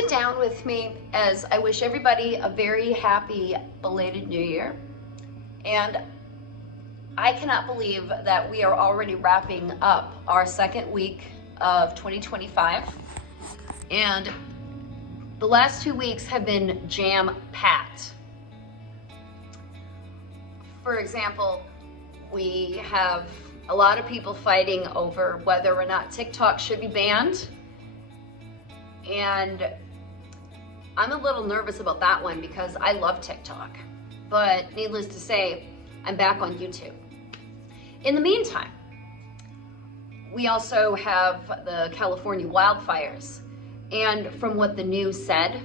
sit down with me as I wish everybody a very happy belated New Year. And I cannot believe that we are already wrapping up our second week of 2025. And the last 2 weeks have been jam-packed. For example, we have a lot of people fighting over whether or not TikTok should be banned. And I'm a little nervous about that one because I love TikTok. But needless to say, I'm back on YouTube. In the meantime, we also have the California wildfires. And from what the news said,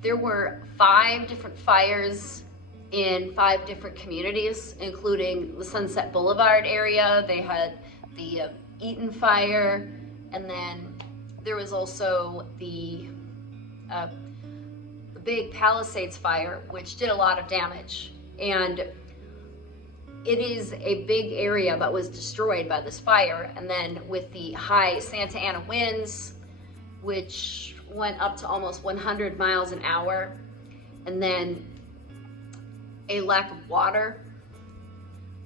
there were 5 different fires in 5 different communities, including the Sunset Boulevard area. They had the Eaton fire, and then there was also the big Palisades fire, which did a lot of damage. And it is a big area that was destroyed by this fire. And then with the high Santa Ana winds, which went up to almost 100 miles an hour, and then a lack of water,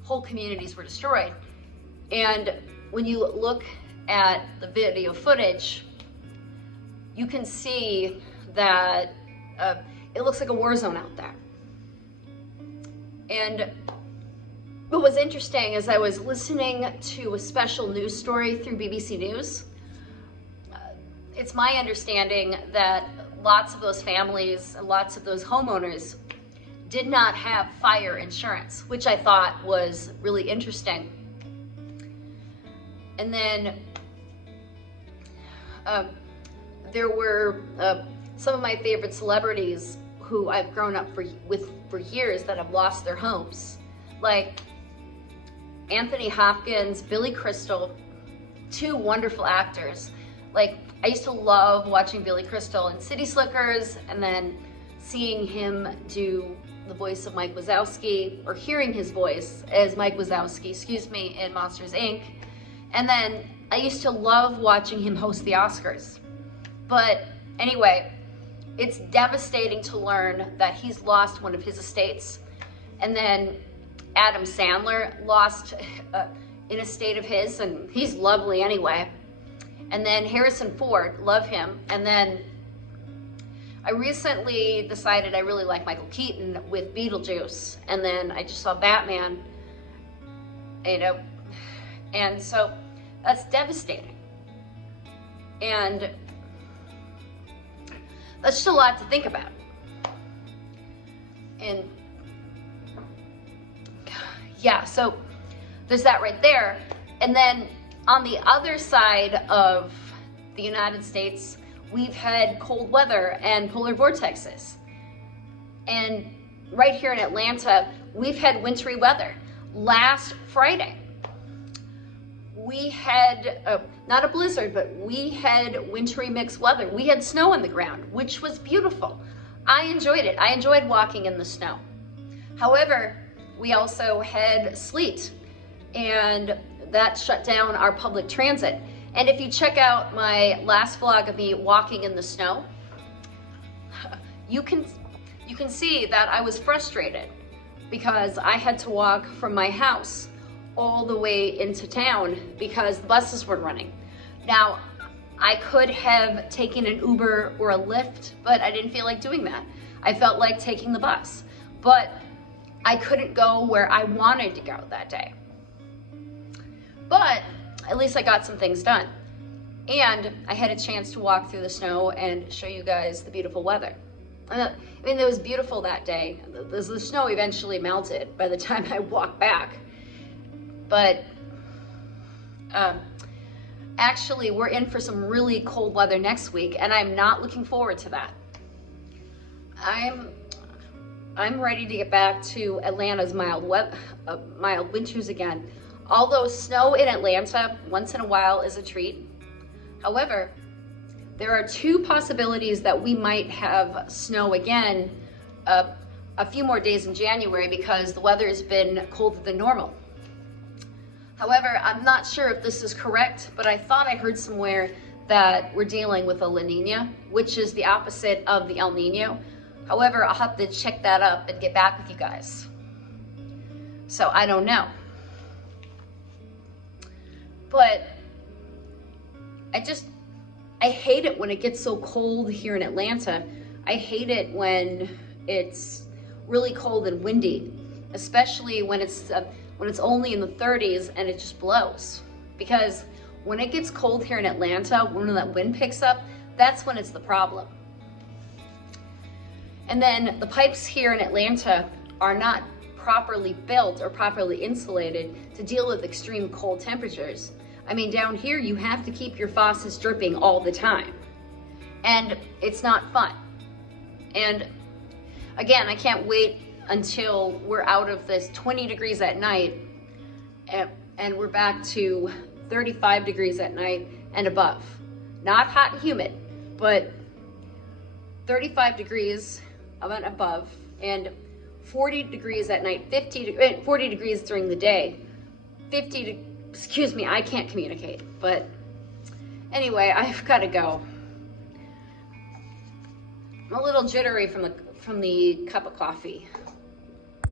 whole communities were destroyed. And when you look at the video footage, you can see that it looks like a war zone out there. And what was interesting is I was listening to a special news story through BBC News. It's my understanding that lots of those families and lots of those homeowners did not have fire insurance, which I thought was really interesting. And then there were some of my favorite celebrities who I've grown up with for years that have lost their homes, like Anthony Hopkins, Billy Crystal, 2 wonderful actors. Like, I used to love watching Billy Crystal in City Slickers, and then seeing him do the voice of Mike Wazowski, or hearing his voice as Mike Wazowski, in Monsters, Inc. And then I used to love watching him host the Oscars. But anyway, it's devastating to learn that he's lost one of his estates. And then Adam Sandler lost an estate of his, and he's lovely anyway. And then Harrison Ford, love him. And then I recently decided I really like Michael Keaton with Beetlejuice. And then I just saw Batman, and so that's devastating. And that's just a lot to think about. And yeah, so there's that right there. And then on the other side of the United States, we've had cold weather and polar vortexes. And right here in Atlanta, we've had wintry weather. Last Friday, we had, not a blizzard, but we had wintry mixed weather. We had snow on the ground, which was beautiful. I enjoyed it. I enjoyed walking in the snow. However, we also had sleet, and that shut down our public transit. And if you check out my last vlog of me walking in the snow, you can see that I was frustrated because I had to walk from my house all the way into town because the buses weren't running. Now, I could have taken an Uber or a Lyft, but I didn't feel like doing that. I felt like taking the bus, but I couldn't go where I wanted to go that day. But at least I got some things done. And I had a chance to walk through the snow and show you guys the beautiful weather. I mean, it was beautiful that day. The snow eventually melted by the time I walked back. But actually, we're in for some really cold weather next week, and I'm not looking forward to that. I'm ready to get back to Atlanta's mild winters again. Although snow in Atlanta once in a while is a treat. However, there are 2 possibilities that we might have snow again a few more days in January because the weather has been colder than normal. However, I'm not sure if this is correct, but I thought I heard somewhere that we're dealing with a La Nina, which is the opposite of the El Nino. However, I'll have to check that up and get back with you guys. So I don't know. But I hate it when it gets so cold here in Atlanta. I hate it when it's really cold and windy, especially when it's only in the 30s and it just blows. Because when it gets cold here in Atlanta, when that wind picks up, that's when it's the problem. And then the pipes here in Atlanta are not properly built or properly insulated to deal with extreme cold temperatures. I mean, down here you have to keep your faucets dripping all the time. And it's not fun. And again, I can't wait until we're out of this 20 degrees at night and we're back to 35 degrees at night and above. Not hot and humid, but 35 degrees and above, and 40 degrees at night, 40 degrees during the day, excuse me, I can't communicate, but anyway, I've got to go. I'm a little jittery from the cup of coffee.